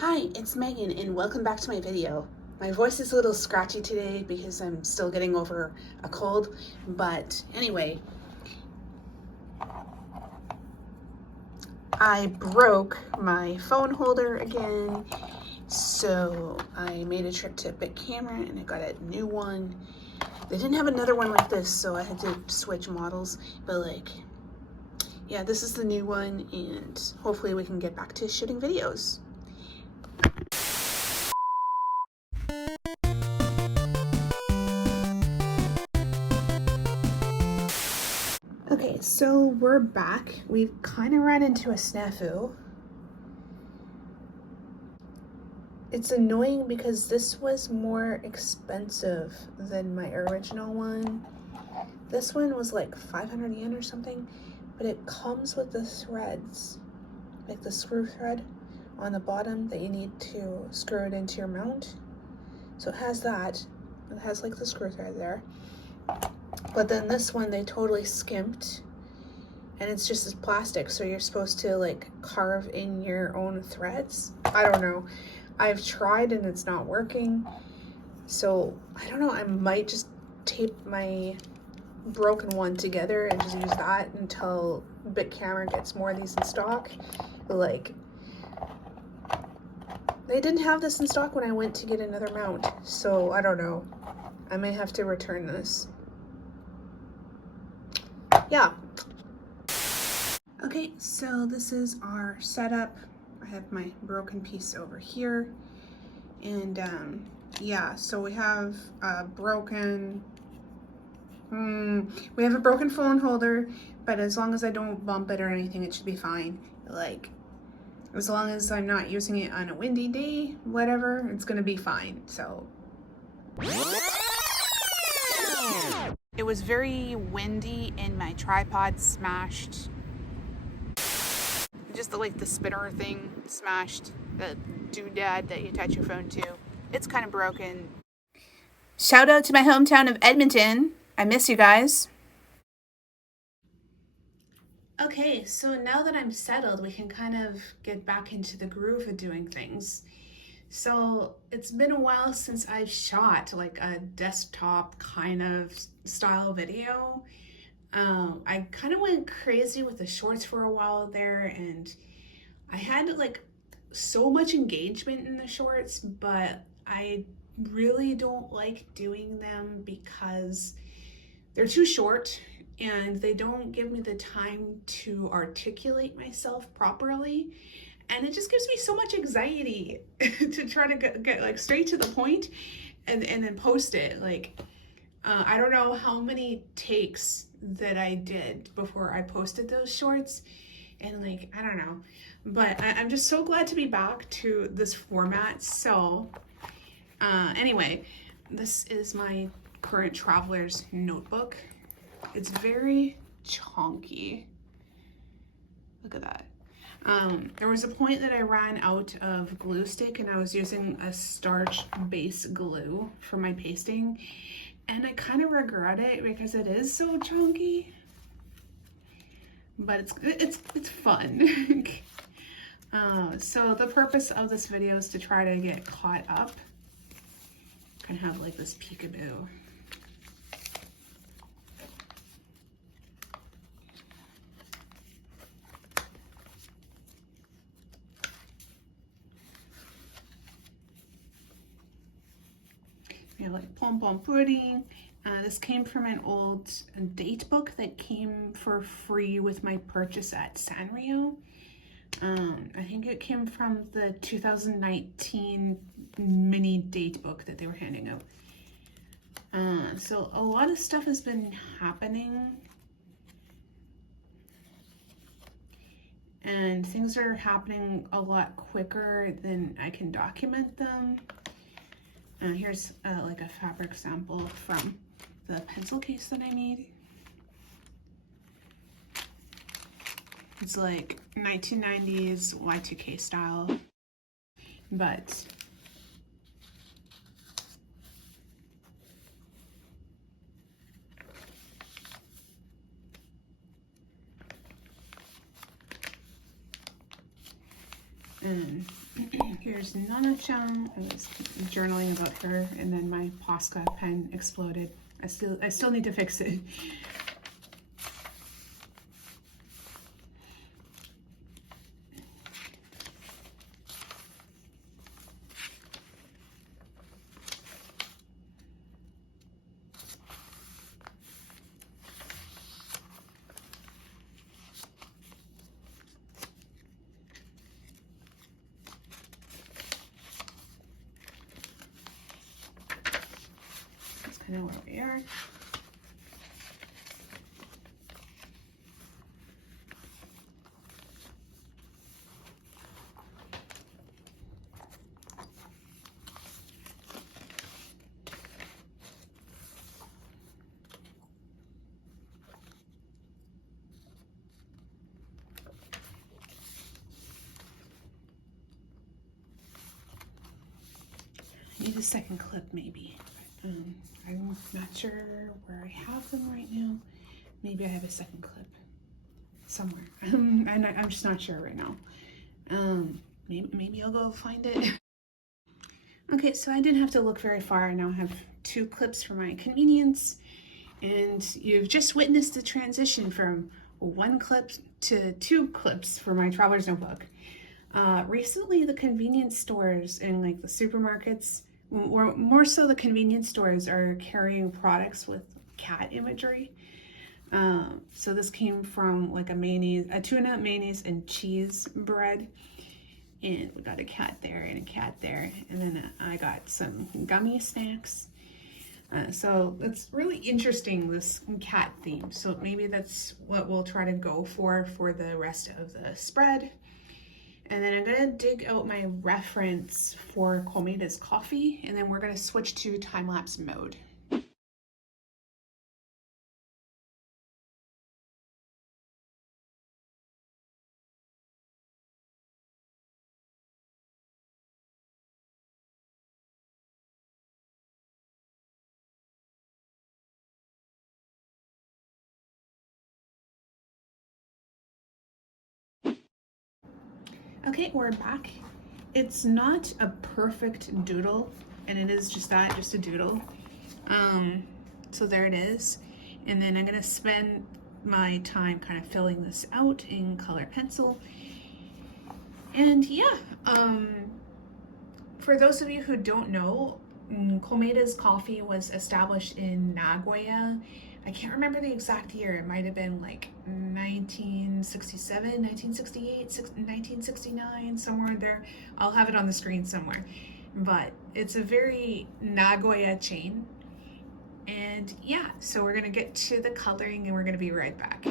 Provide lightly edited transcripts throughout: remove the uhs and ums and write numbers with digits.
Hi, it's Megan and welcome back to my video. My voice is a little scratchy today because I'm still getting over a cold, but anyway, I broke my phone holder again, so I made a trip to Big Camera and I got a new one. They didn't have another one like this, so I had to switch models, but yeah, this is the new one and hopefully we can get back to shooting videos. Okay, so we're back. We've kind of run into a snafu. It's annoying because this was more expensive than my original one. This one was like 500 yen or something, but it comes with the threads, like the screw thread on the bottom that you need to screw it into your mount. So it has that. It has like the screw thread there. But then this one they totally skimped, and it's just this plastic, so you're supposed to like carve in your own threads. I don't know. I've tried and it's not working. So I don't know, I might just tape my broken one together and just use that until Big Camera gets more of these in stock. Like, they didn't have this in stock when I went to get another mount, so I don't know. I may have to return this. Yeah. Okay, so this is our setup. I have my broken piece over here. And yeah, so we have a broken phone holder, but as long as I don't bump it or anything, it should be fine. Like, as long as I'm not using it on a windy day, whatever, it's gonna be fine. So it was very windy and my tripod smashed. Just like the spinner thing smashed, the doodad that you attach your phone to. It's kind of broken. Shout out to my hometown of Edmonton. I miss you guys. Okay, so now that I'm settled, we can kind of get back into the groove of doing things. So it's been a while since I've shot like a desktop kind of style video. I kind of went crazy with the shorts for a while there, and I had like so much engagement in the shorts, but I really don't like doing them because they're too short and they don't give me the time to articulate myself properly. And it just gives me so much anxiety to try to get like straight to the point and then post it. Like, I don't know how many takes that I did before I posted those shorts, and like, I don't know, but I'm just so glad to be back to this format. So anyway, this is my current traveler's notebook. It's very chunky. Look at that. There was a point that I ran out of glue stick and I was using a starch base glue for my pasting, and I kind of regret it because it is so chunky, but it's fun. So the purpose of this video is to try to get caught up. Kind of have like this peekaboo. We have like pom pom pudding. This came from an old date book that came for free with my purchase at Sanrio. I think it came from the 2019 mini date book that they were handing out. So a lot of stuff has been happening, and things are happening a lot quicker than I can document them. Here's like a fabric sample from the pencil case that I made. It's like 1990s Y2K style, but and here's Here's Nana-chan. I was journaling about her, and then my Posca pen exploded. I still need to fix it. I know where we are. I need a second clip maybe. I'm not sure where I have them right now. Maybe I have a second clip somewhere. I'm just not sure right now. Maybe I'll go find it. Okay, so I didn't have to look very far. I now have 2 clips for my convenience, and you've just witnessed the transition from 1 clip to 2 clips for my Traveler's Notebook. Recently, the convenience stores and like the supermarkets, or more so the convenience stores, are carrying products with cat imagery. So this came from like a tuna mayonnaise and cheese bread, and we got a cat there and a cat there, and then I got some gummy snacks. So it's really interesting, this cat theme. So maybe that's what we'll try to go for the rest of the spread. And then I'm gonna dig out my reference for Komeda's coffee, and then we're gonna switch to time-lapse mode. Okay, we're back. It's not a perfect doodle, and it is just that, just a doodle. So there it is. And then I'm gonna spend my time kind of filling this out in color pencil. And yeah, for those of you who don't know, Komeda's coffee was established in Nagoya. I can't remember the exact year. It might have been like 1967, 1968, 1969, somewhere there. I'll have it on the screen somewhere. But it's a very Nagoya chain. And yeah, so we're gonna get to the coloring and we're gonna be right back.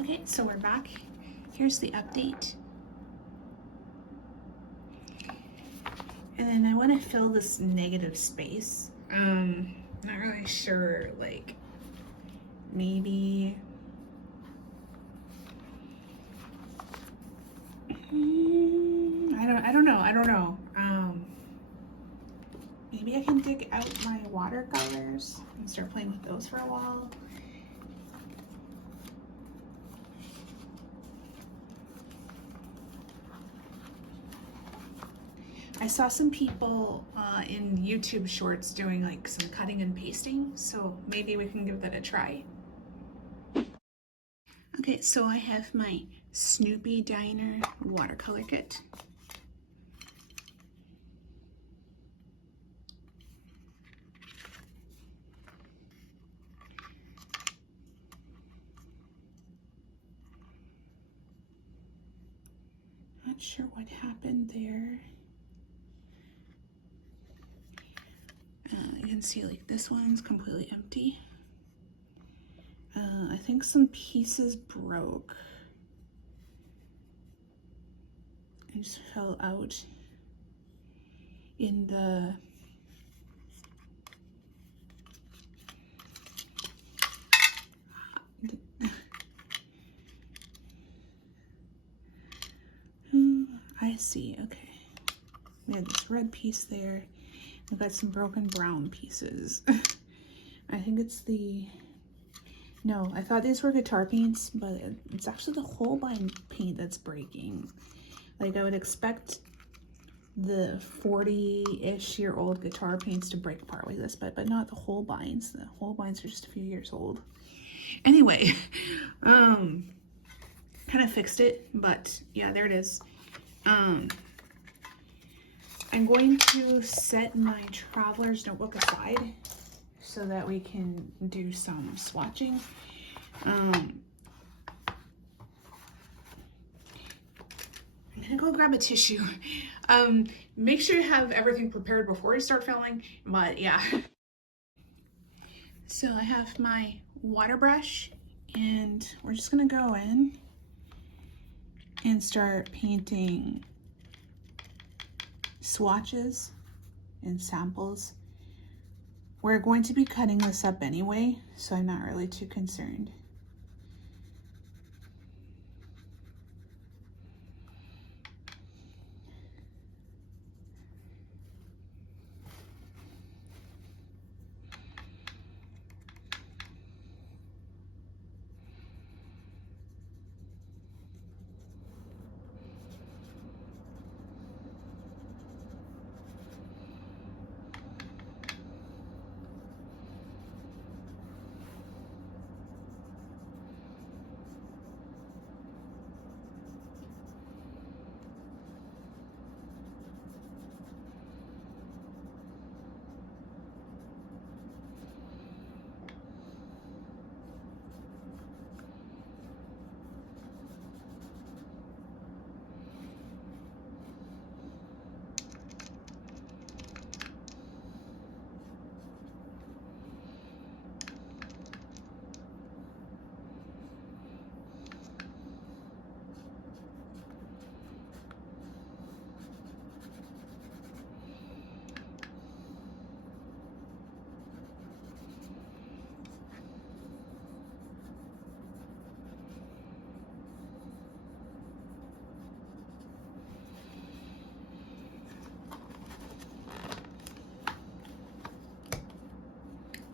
Okay, so we're back. Here's the update. And then I want to fill this negative space. Not really sure, like maybe I don't know. Maybe I can dig out my watercolors and start playing with those for a while. I saw some people in YouTube shorts doing like some cutting and pasting, so maybe we can give that a try. Okay, so I have my Snoopy Diner watercolor kit. Not sure what happened there. You can see like this one's completely empty. think some pieces broke. It just fell out in the I see, okay. We have this red piece there. We've got some broken brown pieces. I think it's the, no, I thought these were guitar paints, but it's actually the Holbein paint that's breaking. Like I would expect the 40-ish year old guitar paints to break apart like this, but not the Holbeins. The Holbeins are just a few years old. Anyway, kind of fixed it, but yeah, there it is. I'm going to set my traveler's notebook aside so that we can do some swatching. I'm gonna go grab a tissue. Make sure you have everything prepared before you start filming, but yeah. So I have my water brush and we're just gonna go in and start painting swatches and samples. We're going to be cutting this up anyway, so I'm not really too concerned.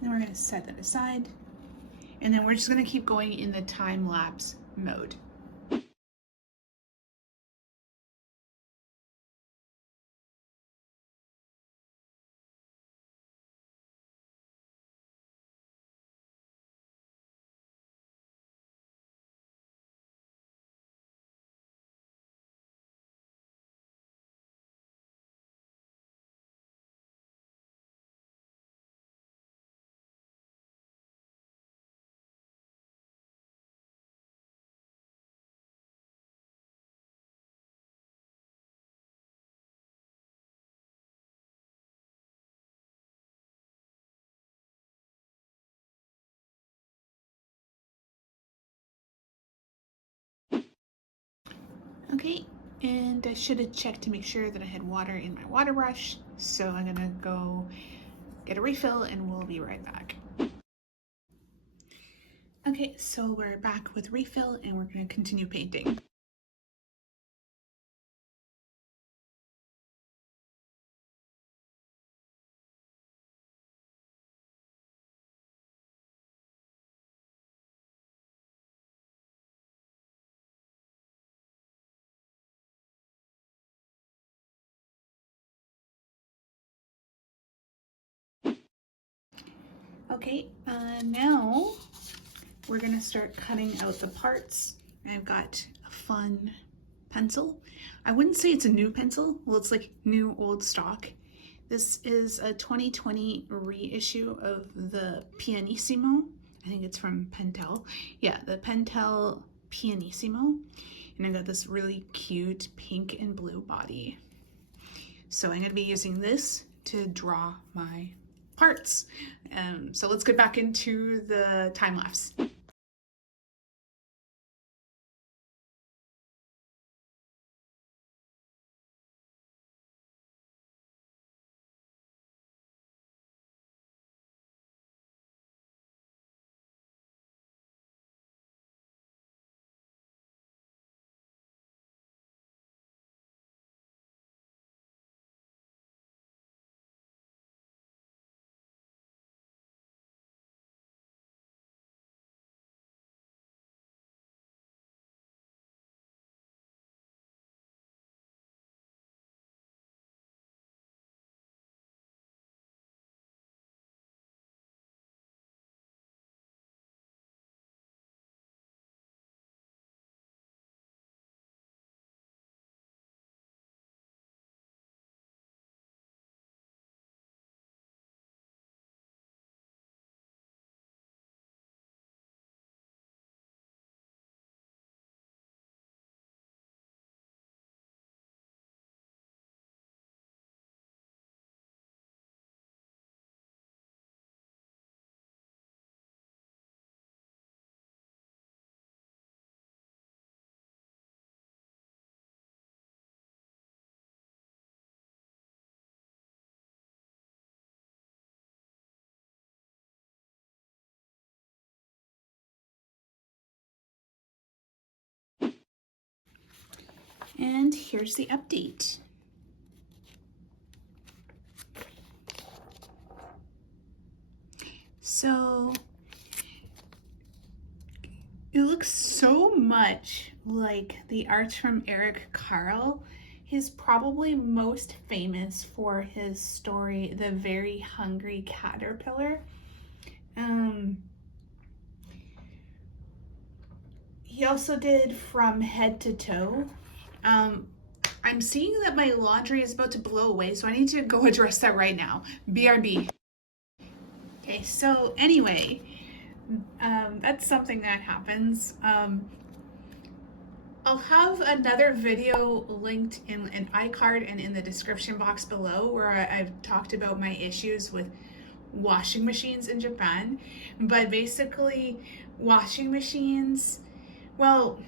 Then we're going to set that aside, and then we're just going to keep going in the time-lapse mode. Okay, and I should have checked to make sure that I had water in my water brush, so I'm gonna go get a refill and we'll be right back. Okay, so we're back with refill and we're gonna continue painting. Okay, now we're gonna start cutting out the parts. I've got a fun pencil. I wouldn't say it's a new pencil. Well, it's like new old stock. This is a 2020 reissue of the Pianissimo. I think it's from Pentel. Yeah, the Pentel Pianissimo. And I got this really cute pink and blue body. So I'm gonna be using this to draw my parts. So let's get back into the time lapse. And here's the update. So it looks so much like the art from Eric Carle. He's probably most famous for his story, The Very Hungry Caterpillar. He also did From Head to Toe. I'm seeing that my laundry is about to blow away, so I need to go address that right now. BRB. Okay, so anyway, that's something that happens. I'll have another video linked in an iCard and in the description box below where I've talked about my issues with washing machines in Japan. But basically, washing machines, well,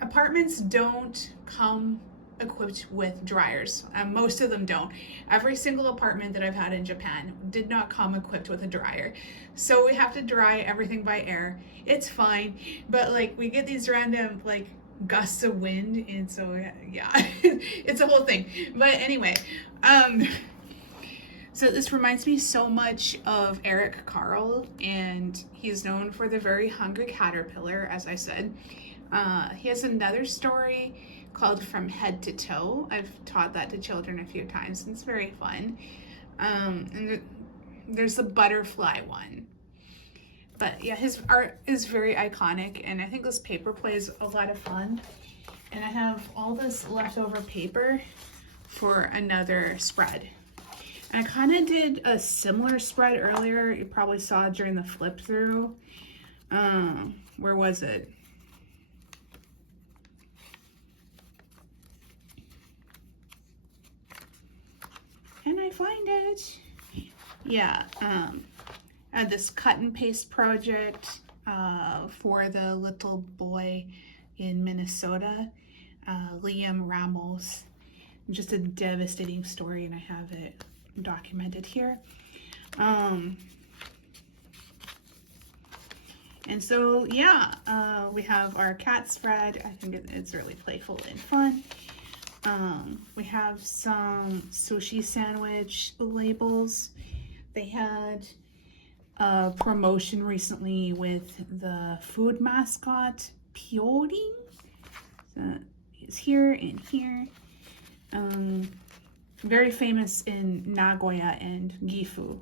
apartments don't come equipped with dryers. Most of them don't. Every single apartment that I've had in Japan did not come equipped with a dryer. So we have to dry everything by air. It's fine, but like we get these random like gusts of wind, and so yeah, it's a whole thing. But anyway, so this reminds me so much of Eric Carle, and he's known for The Very Hungry Caterpillar, as I said. He has another story called From Head to Toe. I've taught that to children a few times, and it's very fun. And there's the butterfly one. But yeah, his art is very iconic, and I think this paper play is a lot of fun. And I have all this leftover paper for another spread. And I kind of did a similar spread earlier. You probably saw during the flip through. Where was it? Can I find it? Yeah, I had this cut and paste project for the little boy in Minnesota, Liam Ramos. Just a devastating story, and I have it documented here. And so, yeah, we have our cat spread. I think it's really playful and fun. We have some sushi sandwich labels. They had a promotion recently with the food mascot, Pioring. So he's here and here. Very famous in Nagoya and Gifu.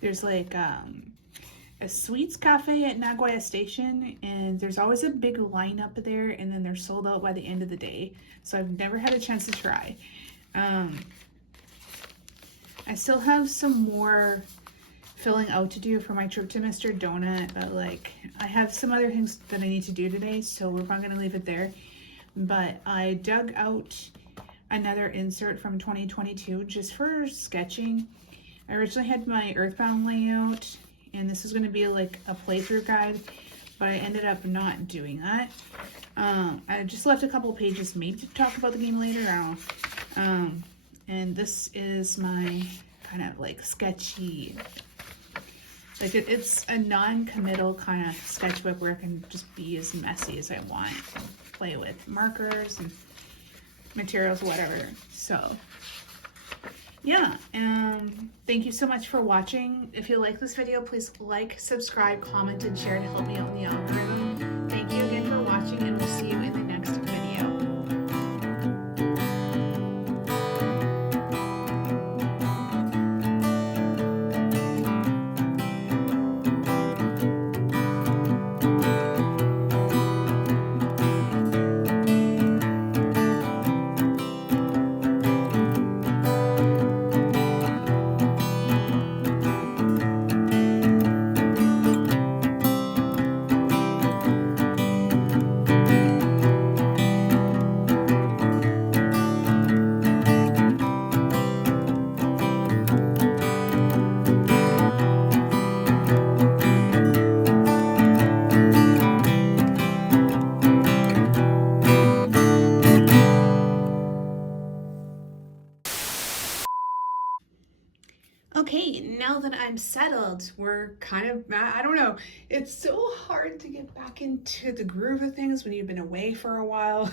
There's like a sweets cafe at Nagoya Station, and there's always a big line up there, and then they're sold out by the end of the day. So I've never had a chance to try. I still have some more filling out to do for my trip to Mr. Donut, but like I have some other things that I need to do today, so we're not gonna leave it there. But I dug out another insert from 2022 just for sketching. I originally had my Earthbound layout, and this was going to be like a playthrough guide, but I ended up not doing that. I just left a couple pages maybe to talk about the game later. I don't know. And this is my kind of like sketchy, like it's a non-committal kind of sketchbook where I can just be as messy as I want, play with markers and materials, whatever. So yeah, thank you so much for watching. If you like this video, please like, subscribe, comment, and share to help me out in the algorithm. Thank you again for watching, and we'll see you in the next video. okay, now that I'm settled, we're kind of, I don't know, it's so hard to get back into the groove of things when you've been away for a while.